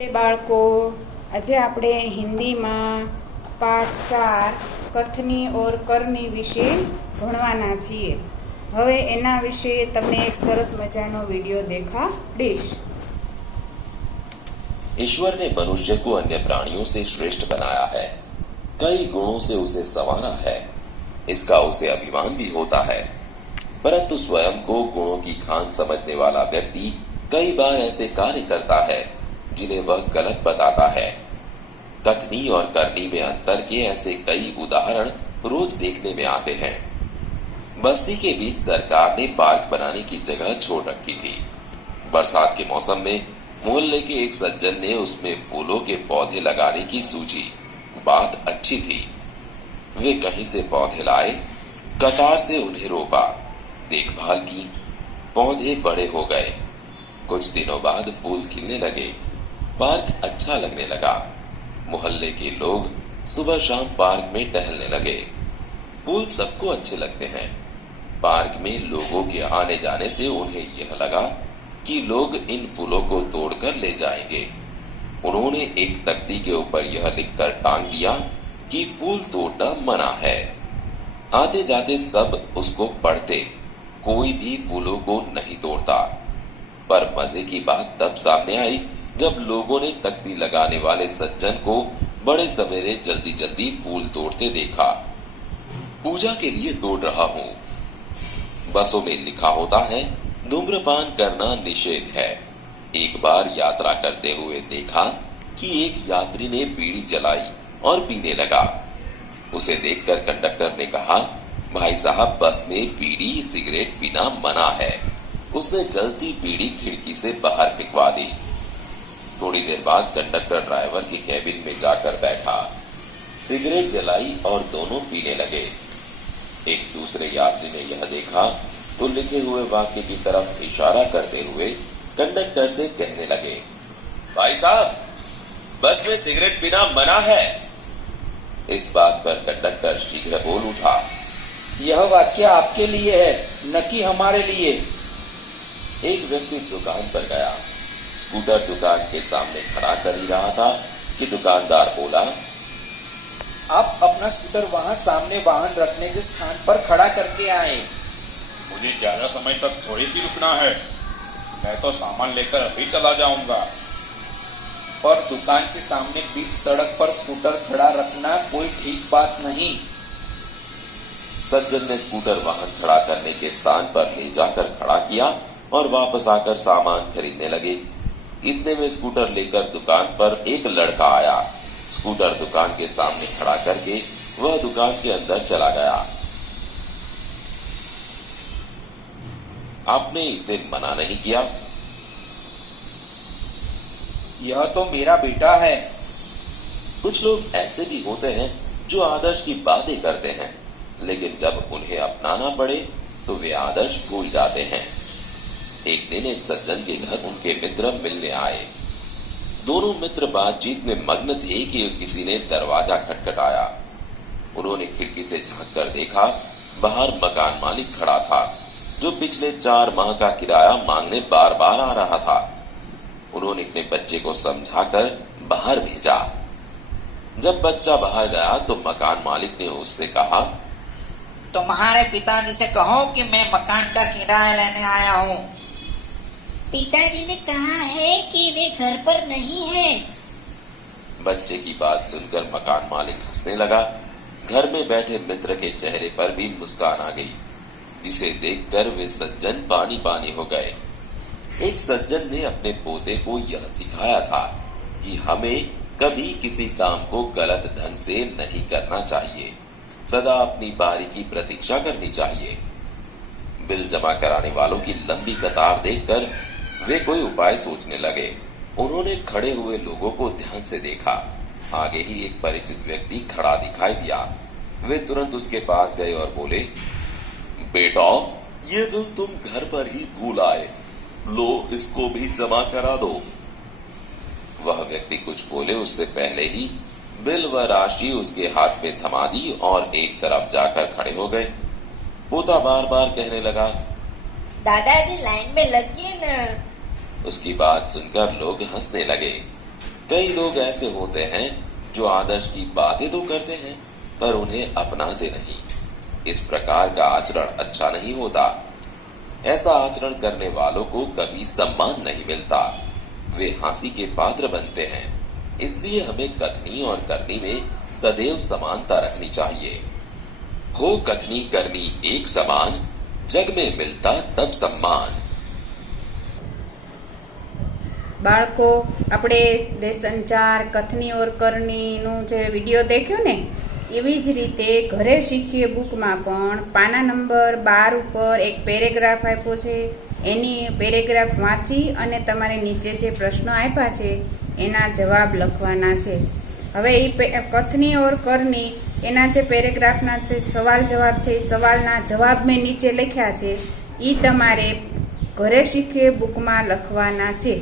બાળકો આજે આપણે હિન્દીમાં પાઠ 4 કથની ઓર કરની વિશે ભણવાના છીએ। હવે એના વિશે તમને એક સરસ મજાનો વિડિયો દેખાડીશ। ईश्वर ने मनुष्य को अन्य प्राणियों से श्रेष्ठ बनाया है, कई गुणों से उसे संवारा है। इसका उसे अभिमान भी होता है, परंतु स्वयं को गुणों की खान समझने वाला व्यक्ति कई बार ऐसे कार्य करता है जिन्हें वह गलत बताता है। कथनी और करनी में अंतर के ऐसे कई उदाहरण रोज देखने में आते हैं। बस्ती के बीच सरकार ने पार्क बनाने की जगह छोड़ रखी थी। बरसात के मौसम में मोहल्ले के एक सज्जन ने उसमें फूलों के पौधे लगाने की सूझी। बात अच्छी थी। वे कहीं से पौधे लाए, कतार से उन्हें रोपा, देखभाल की, पौधे बड़े हो गए। कुछ दिनों बाद फूल खिलने लगे, पार्क अच्छा लगने लगा। मोहल्ले के लोग सुबह शाम पार्क में टहलने लगे। फूल सबको अच्छे लगते हैं। पार्क में लोगों के आने जाने से उन्हें यह लगा कि लोग इन फूलों को तोड़कर ले जाएंगे। उन्होंने एक तख्ती के ऊपर यह लिखकर टांग दिया कि फूल तोड़ना मना है। आते जाते सब उसको पढ़ते, कोई भी फूलों को नहीं तोड़ता। पर मजे की बात तब सामने आई जब लोगों ने तख्ती लगाने वाले सज्जन को बड़े सवेरे जल्दी जल्दी फूल तोड़ते देखा। पूजा के लिए तोड़ रहा हूं। बसों में लिखा होता है धूम्रपान करना निषेध है। एक बार यात्रा करते हुए देखा कि एक यात्री ने बीड़ी जलाई और पीने लगा। उसे देखकर कंडक्टर ने कहा, भाई साहब, बस में बीड़ी सिगरेट पीना मना है। उसने जलती बीड़ी खिड़की से बाहर फेंकवा दी। थोड़ी देर बाद कंडक्टर ड्राइवर के कैबिन में जाकर बैठा, सिगरेट जलाई और दोनों पीने लगे। एक दूसरे यात्री ने यह देखा तो लिखे हुए वाक्य की तरफ इशारा करते हुए कंडक्टर से कहने लगे, भाई साहब, बस में सिगरेट पीना मना है। इस बात पर कंडक्टर शीघ्र बोल उठा, यह वाक्य आपके लिए है, न कि हमारे लिए। एक व्यक्ति दुकान पर गया। स्कूटर दुकान के सामने खड़ा कर ही रहा था कि दुकानदार बोला, आप अपना स्कूटर वहां सामने वाहन रखने के स्थान पर खड़ा करके आए। मुझे ज्यादा समय तक थोड़ी ही रुकना है, मैं तो सामान लेकर अभी चला जाऊंगा। पर दुकान के सामने बीच सड़क पर स्कूटर खड़ा रखना कोई ठीक बात नहीं। सज्जन ने स्कूटर वाहन खड़ा करने के स्थान पर ले जाकर खड़ा किया और वापस आकर सामान खरीदने लगे। इतने में स्कूटर लेकर दुकान पर एक लड़का आया। स्कूटर दुकान के सामने खड़ा करके वह दुकान के अंदर चला गया। आपने इसे मना नहीं किया? यह तो मेरा बेटा है। कुछ लोग ऐसे भी होते हैं जो आदर्श की बातें करते हैं, लेकिन जब उन्हें अपनाना पड़े तो वे आदर्श भूल जाते हैं। एक दिन एक सज्जन के घर उनके मित्र मिलने आए। दोनों मित्र बातचीत में मग्न थे कि किसी ने दरवाजा खटखटाया। उन्होंने खिड़की से झांक कर देखा, बाहर मकान मालिक खड़ा था, जो पिछले 4 माह का किराया मांगने बार बार आ रहा था। उन्होंने अपने बच्चे को समझाकर बाहर भेजा। जब बच्चा बाहर गया तो मकान मालिक ने उससे कहा, तुम्हारे पिताजी से कहो कि मैं मकान का किराया लेने आया हूँ। पिताजी ने कहा है कि वे घर पर नहीं है। बच्चे की बात सुनकर मकान मालिक हंसने लगा। घर में बैठे मित्र के चेहरे पर भी मुस्कान आ गई, जिसे देखकर वे सज्जन पानी पानी हो गए। एक सज्जन ने अपने पोते को यह सिखाया था कि हमें कभी किसी काम को गलत ढंग से नहीं करना चाहिए, सदा अपनी बारी की प्रतीक्षा करनी चाहिए। बिल जमा कराने वालों की लंबी कतार देखकर वे कोई उपाय सोचने लगे। उन्होंने खड़े हुए लोगों को ध्यान से देखा। आगे ही एक परिचित व्यक्ति खड़ा दिखाई दिया। वे तुरंत उसके पास गए और बोले, बेटा, ये बिल तुम घर पर ही भूल आए, लो इसको भी जमा करा दो। वह व्यक्ति कुछ बोले उससे पहले ही बिल व राशि उसके हाथ में थमा दी और एक तरफ जाकर खड़े हो गए। पोता बार बार कहने लगा, दादाजी लाइन में लगिए न। उसकी बात सुनकर लोग हंसने लगे। कई लोग ऐसे होते हैं जो आदर्श की बातें तो करते हैं पर उन्हें अपनाते नहीं। इस प्रकार का आचरण अच्छा नहीं होता। ऐसा आचरण करने वालों को कभी सम्मान नहीं मिलता, वे हंसी के पात्र बनते हैं। इसलिए हमें कथनी और करनी में सदैव समानता रखनी चाहिए। हो कथनी करनी एक समान, जग में मिलता तब सम्मान। બાળકો, આપણે લેસન 4 કથની ઓર કરનીનું જે વિડીયો દેખ્યો ને, એવી જ રીતે ઘરે શીખીએ બુકમાં પણ પાના નંબર 12 ઉપર એક પેરેગ્રાફ આપ્યો છે, એની પેરેગ્રાફ વાંચી અને તમારે નીચે જે પ્રશ્નો આપ્યા છે એના જવાબ લખવાના છે. હવે એ કથની ઓર કરની એના જે પેરેગ્રાફના જે સવાલ જવાબ છે એ સવાલના જવાબ મેં નીચે લખ્યા છે, એ તમારે ઘરે શીખીએ બુકમાં લખવાના છે.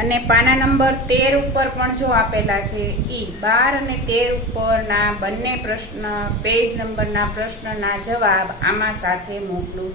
અને પાના નંબર 13 ઉપર પણ જો આપેલા છે, એ 12 અને 13 ઉપરના બંને પ્રશ્ન પેજ નંબરના પ્રશ્નના જવાબ આમાં સાથે મોકલું